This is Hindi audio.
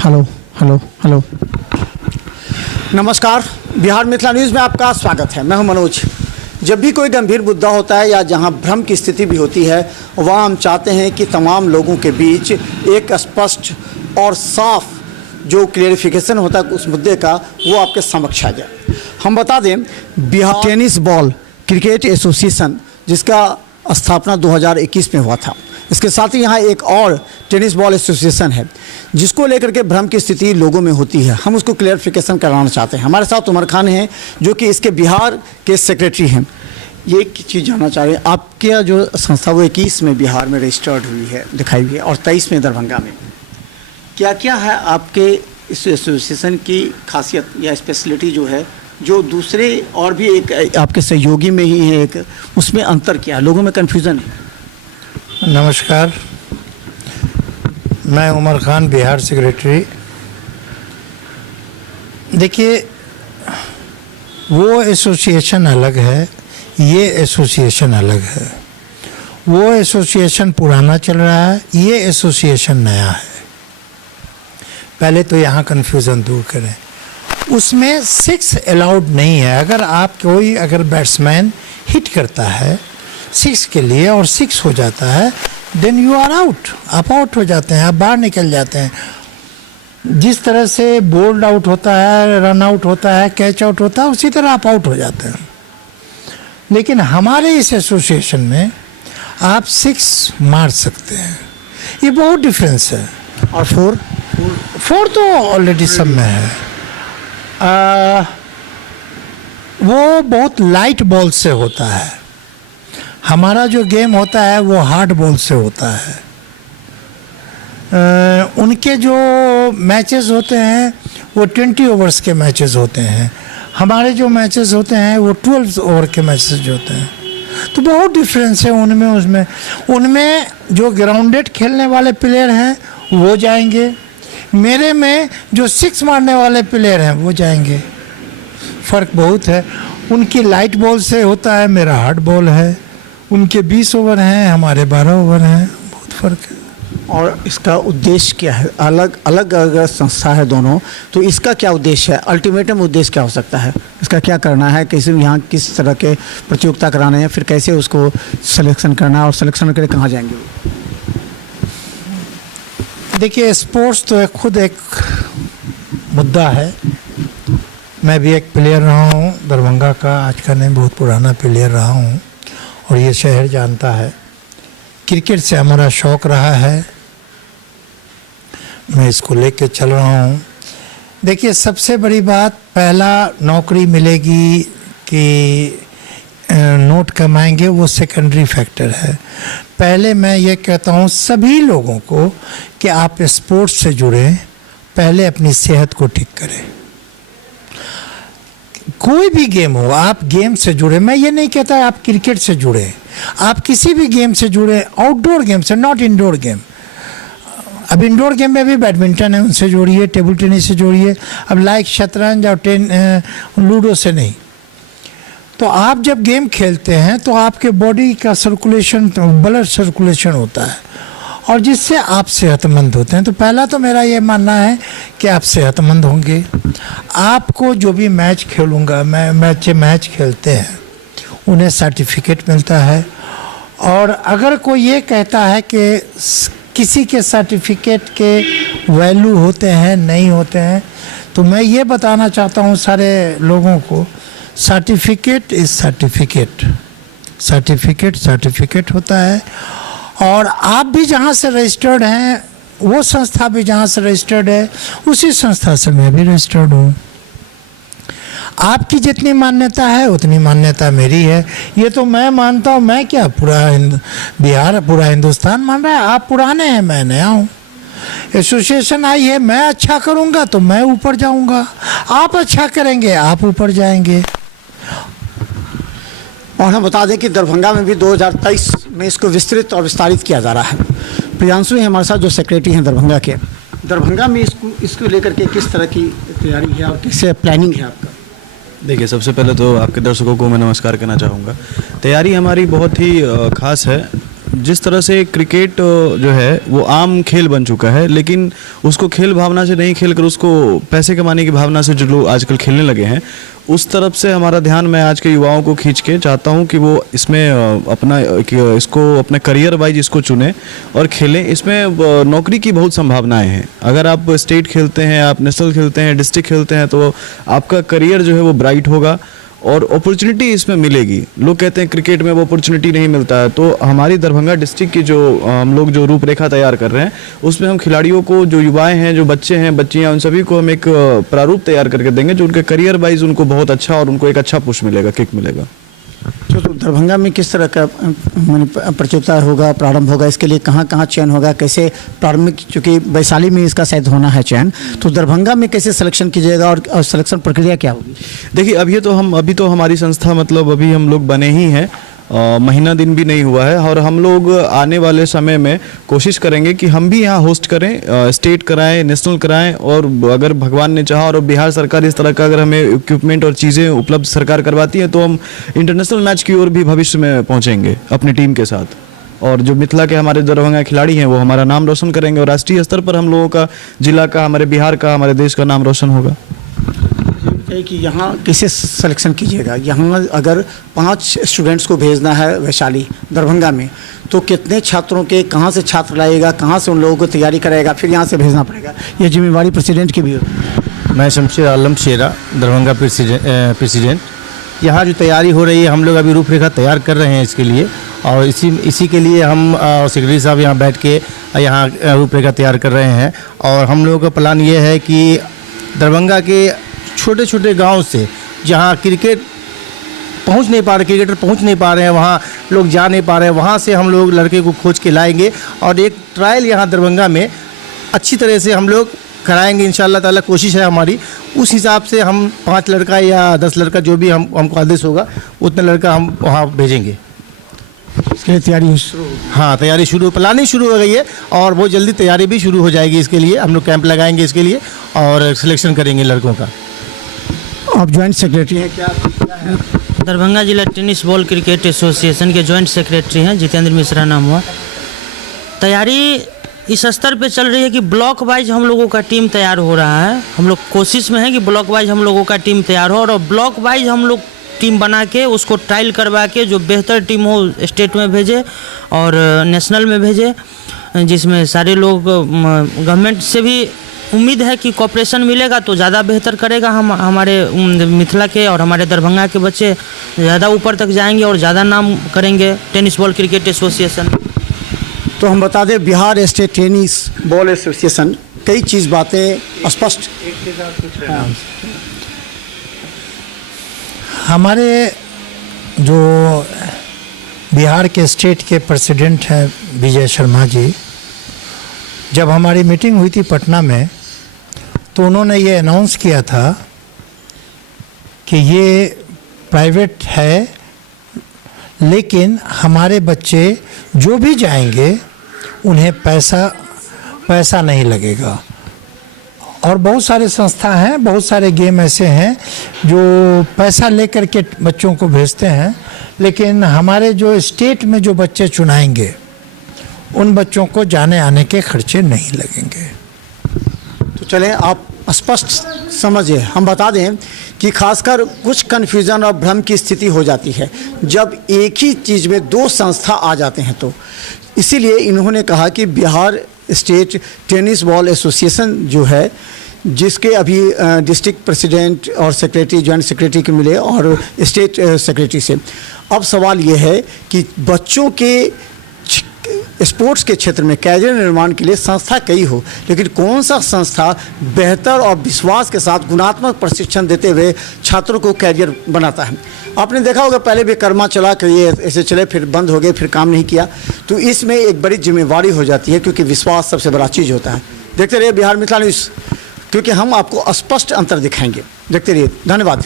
Hello hello hello. नमस्कार, बिहार मिथिला न्यूज़ में आपका स्वागत है। मैं हूं मनोज। जब भी कोई गंभीर मुद्दा होता है या जहां भ्रम की स्थिति भी होती है, वहां हम चाहते हैं कि तमाम लोगों के बीच एक स्पष्ट और साफ जो क्लियरिफिकेशन होता है उस मुद्दे का, वो आपके समक्ष आ जाए। हम बता दें, Bihar tennis ball cricket association जिसका स्थापना 2021 में हुआ था, इसके साथ ही यहाँ एक और टेनिस बॉल एसोसिएशन है जिसको लेकर के भ्रम की स्थिति लोगों में होती है। हम उसको क्लियरिफिकेशन कराना चाहते हैं। हमारे साथ उमर खान हैं जो कि इसके बिहार के सेक्रेटरी हैं। ये एक चीज़ जानना चाह रहे हैं, आपके जो संस्था वो 21 में बिहार में रजिस्टर्ड हुई है, दिखाई हुई है, और 23 में दरभंगा में। क्या क्या है आपके इस एसोसिएशन की खासियत या स्पेशलिटी जो है, जो दूसरे और भी एक आपके सहयोगी में ही है, एक उसमें अंतर क्या है? लोगों में कन्फ्यूज़न है। नमस्कार, मैं उमर खान, बिहार सेक्रेटरी। देखिए, वो एसोसिएशन अलग है, ये एसोसिएशन अलग है। वो एसोसिएशन पुराना चल रहा है, ये एसोसिएशन नया है। पहले तो यहाँ कन्फ्यूज़न दूर करें। उसमें 6 अलाउड नहीं है। अगर बैट्समैन हिट करता है 6 के लिए और 6 हो जाता है, देन यू आर आउट। आप आउट हो जाते हैं, आप बाहर निकल जाते हैं। जिस तरह से बोल्ड आउट होता है, रन आउट होता है, कैच आउट होता है, उसी तरह आप आउट हो जाते हैं। लेकिन हमारे इस एसोसिएशन में आप 6 मार सकते हैं। ये बहुत डिफरेंस है। और 4 तो ऑलरेडी सब में है। वो बहुत लाइट बॉल से होता है। हमारा जो गेम होता है वो हार्ड बॉल से होता है। उनके जो मैचेस होते हैं वो 20 ओवर्स के मैचेस होते हैं। हमारे जो मैचेस होते हैं वो 12 ओवर के मैचेस होते हैं। तो बहुत डिफरेंस है उनमें जो ग्राउंडेड खेलने वाले प्लेयर हैं वो जाएंगे, मेरे में जो 6 मारने वाले प्लेयर हैं वो जाएंगे। फ़र्क बहुत है। उनकी लाइट बॉल से होता है, मेरा हार्ड बॉल है। उनके 20 ओवर हैं, हमारे 12 ओवर हैं। बहुत फ़र्क है। और इसका उद्देश्य क्या है? अलग अलग अगर संस्था है दोनों, तो इसका क्या उद्देश्य है? अल्टीमेटम उद्देश्य क्या हो सकता है? इसका क्या करना है? कैसे यहाँ किस तरह के प्रतियोगिता कराना है, फिर कैसे उसको सिलेक्शन करना है, और सिलेक्शन करके कहाँ जाएंगे? देखिए, स्पोर्ट्स तो खुद एक मुद्दा है। मैं भी एक प्लेयर रहा हूँ दरभंगा का, आज का नहीं, बहुत पुराना प्लेयर रहा हूँ और ये शहर जानता है। क्रिकेट से हमारा शौक़ रहा है, मैं इसको लेके चल रहा हूँ। देखिए, सबसे बड़ी बात, पहला नौकरी मिलेगी कि नोट कमाएंगे, वो सेकेंडरी फैक्टर है। पहले मैं ये कहता हूँ सभी लोगों को कि आप स्पोर्ट्स से जुड़ें, पहले अपनी सेहत को ठीक करें। कोई भी गेम हो, आप गेम से जुड़े। मैं ये नहीं कहता आप क्रिकेट से जुड़े, आप किसी भी गेम से जुड़े, आउटडोर गेम से, नॉट इंडोर गेम। अब इंडोर गेम में भी बैडमिंटन है, उनसे जोड़िए, टेबल टेनिस से जोड़िए। अब लाइक शतरंज और लूडो से नहीं। तो आप जब गेम खेलते हैं तो आपके बॉडी का सर्कुलेशन, ब्लड सर्कुलेशन होता है और जिससे आप सेहतमंद होते हैं। तो पहला तो मेरा ये मानना है कि आप सेहतमंद होंगे। आपको जो भी मैच खेलते हैं उन्हें सर्टिफिकेट मिलता है। और अगर कोई ये कहता है कि किसी के सर्टिफिकेट के वैल्यू होते हैं, नहीं होते हैं, तो मैं ये बताना चाहता हूँ सारे लोगों को, सर्टिफिकेट इज़ सर्टिफिकेट होता है। और आप भी जहाँ से रजिस्टर्ड हैं, वो संस्था भी जहाँ से रजिस्टर्ड है, उसी संस्था से मैं भी रजिस्टर्ड हूँ। आपकी जितनी मान्यता है उतनी मान्यता मेरी है। ये तो मैं मानता हूँ, मैं क्या, बिहार, पूरा हिंदुस्तान मान रहा है। आप पुराने हैं, मैं नया हूँ। एसोसिएशन आई है, मैं अच्छा करूँगा तो मैं ऊपर जाऊँगा, आप अच्छा करेंगे आप ऊपर जाएंगे। और हम बता दें कि दरभंगा में भी 2023 में इसको विस्तृत और विस्तारित किया जा रहा है। प्रियांशु हैं हमारे साथ, जो सेक्रेटरी हैं दरभंगा के। दरभंगा में इसको लेकर के किस तरह की तैयारी है और कैसे प्लानिंग है आपका? देखिए, सबसे पहले तो आपके दर्शकों को मैं नमस्कार करना चाहूँगा। तैयारी हमारी बहुत ही खास है। जिस तरह से क्रिकेट जो है वो आम खेल बन चुका है, लेकिन उसको खेल भावना से नहीं खेलकर उसको पैसे कमाने की भावना से जो लोग आजकल खेलने लगे हैं, उस तरफ से हमारा ध्यान मैं आज के युवाओं को खींच के चाहता हूं कि वो इसमें इसको अपने करियर वाइज इसको चुने और खेलें। इसमें नौकरी की बहुत संभावनाएं हैं। अगर आप स्टेट खेलते हैं, आप नेशनल खेलते हैं, डिस्ट्रिक्ट खेलते हैं, तो आपका करियर जो है वो ब्राइट होगा और अपॉर्चुनिटी इसमें मिलेगी। लोग कहते हैं क्रिकेट में वो अपॉर्चुनिटी नहीं मिलता है, तो हमारी दरभंगा डिस्ट्रिक्ट की जो हम लोग जो रूपरेखा तैयार कर रहे हैं, उसमें हम खिलाड़ियों को, जो युवाएं हैं, जो बच्चे हैं, बच्चियां, उन सभी को हम एक प्रारूप तैयार करके देंगे जो उनके करियर वाइज उनको बहुत अच्छा और उनको एक अच्छा पुश मिलेगा, किक मिलेगा। तो दरभंगा में किस तरह का प्रतियोगिता होगा, प्रारंभ होगा, इसके लिए कहाँ कहाँ चयन होगा, कैसे प्रारंभिक, चूँकि वैशाली में इसका शायद होना है चयन, तो दरभंगा में कैसे सिलेक्शन कीजिएगा और सिलेक्शन प्रक्रिया क्या होगी? देखिए, अभी तो हमारी संस्था मतलब अभी हम लोग बने ही हैं, महीना दिन भी नहीं हुआ है, और हम लोग आने वाले समय में कोशिश करेंगे कि हम भी यहाँ होस्ट करें, स्टेट कराएं, नेशनल कराएं, और अगर भगवान ने चाहा और बिहार सरकार इस तरह का अगर हमें इक्विपमेंट और चीज़ें उपलब्ध सरकार करवाती है, तो हम इंटरनेशनल मैच की ओर भी भविष्य में पहुँचेंगे अपनी टीम के साथ। और जो मिथिला के हमारे दरभंगा खिलाड़ी हैं वो हमारा नाम रोशन करेंगे और राष्ट्रीय स्तर पर हम लोगों का, जिला का, हमारे बिहार का, हमारे देश का नाम रोशन होगा। कि यहाँ किसे सिलेक्शन कीजिएगा? यहाँ अगर 5 स्टूडेंट्स को भेजना है वैशाली दरभंगा में, तो कितने छात्रों के, कहाँ से छात्र लाएगा, कहाँ से उन लोगों को तैयारी कराएगा, फिर यहाँ से भेजना पड़ेगा? ये जिम्मेवारी प्रेसिडेंट की भी होती है। मैं शमशेर आलम शेरा, दरभंगा प्रेसिडेंट। यहाँ जो तैयारी हो रही है, हम लोग अभी रूपरेखा तैयार कर रहे हैं इसके लिए, और इसी के लिए हम सेक्रेटरी साहब यहाँ बैठ के यहाँ रूपरेखा तैयार कर रहे हैं। और हम लोगों का प्लान ये है कि दरभंगा के छोटे छोटे गांव से जहां क्रिकेटर पहुंच नहीं पा रहे हैं, वहां लोग जा नहीं पा रहे हैं, वहां से हम लोग लड़के को खोज के लाएंगे और एक ट्रायल यहां दरभंगा में अच्छी तरह से हम लोग कराएंगे इंशाअल्लाह ताला। कोशिश है हमारी, उस हिसाब से हम 5 लड़का या 10 लड़का जो भी हमको आदेश होगा उतना लड़का हम वहाँ भेजेंगे। इसके लिए तैयारी शुरू? हाँ, तैयारी शुरू, प्लानिंग शुरू हो गई है और बहुत जल्दी तैयारी भी शुरू हो जाएगी। इसके लिए हम लोग कैंप लगाएंगे इसके लिए और सिलेक्शन करेंगे लड़कों का। आप ज्वाइंट सेक्रेटरी हैं क्या? दरभंगा जिला टेनिस बॉल क्रिकेट एसोसिएशन के ज्वाइंट सेक्रेटरी हैं, जितेंद्र मिश्रा नाम हुआ। तैयारी इस स्तर पे चल रही है कि ब्लॉक वाइज हम लोगों का टीम तैयार हो रहा है। हम लोग कोशिश में है कि ब्लॉक वाइज हम लोगों का टीम तैयार हो और ब्लॉक वाइज हम लोग टीम बना के उसको ट्रायल करवा के जो बेहतर टीम हो स्टेट में भेजे और नेशनल में भेजे, जिसमें सारे लोग, गवर्नमेंट से भी उम्मीद है कि कोऑपरेशन मिलेगा तो ज़्यादा बेहतर करेगा। हमारे मिथिला के और हमारे दरभंगा के बच्चे ज़्यादा ऊपर तक जाएंगे और ज़्यादा नाम करेंगे टेनिस बॉल क्रिकेट एसोसिएशन। तो हम बता दें, Bihar state tennis ball association कई चीज़ बातें स्पष्ट। हमारे जो बिहार के स्टेट के प्रेसिडेंट हैं विजय शर्मा जी, जब हमारी मीटिंग हुई थी पटना में, तो उन्होंने ये अनाउंस किया था कि ये प्राइवेट है, लेकिन हमारे बच्चे जो भी जाएंगे उन्हें पैसा नहीं लगेगा। और बहुत सारे संस्था हैं, बहुत सारे गेम ऐसे हैं जो पैसा लेकर के बच्चों को भेजते हैं, लेकिन हमारे जो स्टेट में जो बच्चे चुनाएंगे उन बच्चों को जाने आने के खर्चे नहीं लगेंगे। तो चलें, आप स्पष्ट समझिए। हम बता दें कि खासकर कुछ कन्फ्यूज़न और भ्रम की स्थिति हो जाती है जब एक ही चीज़ में 2 संस्था आ जाते हैं, तो इसीलिए इन्होंने कहा कि Bihar state tennis ball association जो है, जिसके अभी डिस्ट्रिक्ट प्रेसिडेंट और सेक्रेटरी, ज्वाइंट सेक्रेटरी के मिले और स्टेट सेक्रेटरी से, अब सवाल ये है कि बच्चों के स्पोर्ट्स के क्षेत्र में कैरियर निर्माण के लिए संस्था कई हो, लेकिन कौन सा संस्था बेहतर और विश्वास के साथ गुणात्मक प्रशिक्षण देते हुए छात्रों को कैरियर बनाता है? आपने देखा होगा पहले भी कर्मा चला कि ये ऐसे चले, फिर बंद हो गए, फिर काम नहीं किया। तो इसमें एक बड़ी जिम्मेवारी हो जाती है, क्योंकि विश्वास सबसे बड़ा चीज़ होता है। देखते रहिए बिहार मिथिला न्यूज़, क्योंकि हम आपको स्पष्ट अंतर दिखाएंगे। देखते रहिए, धन्यवाद।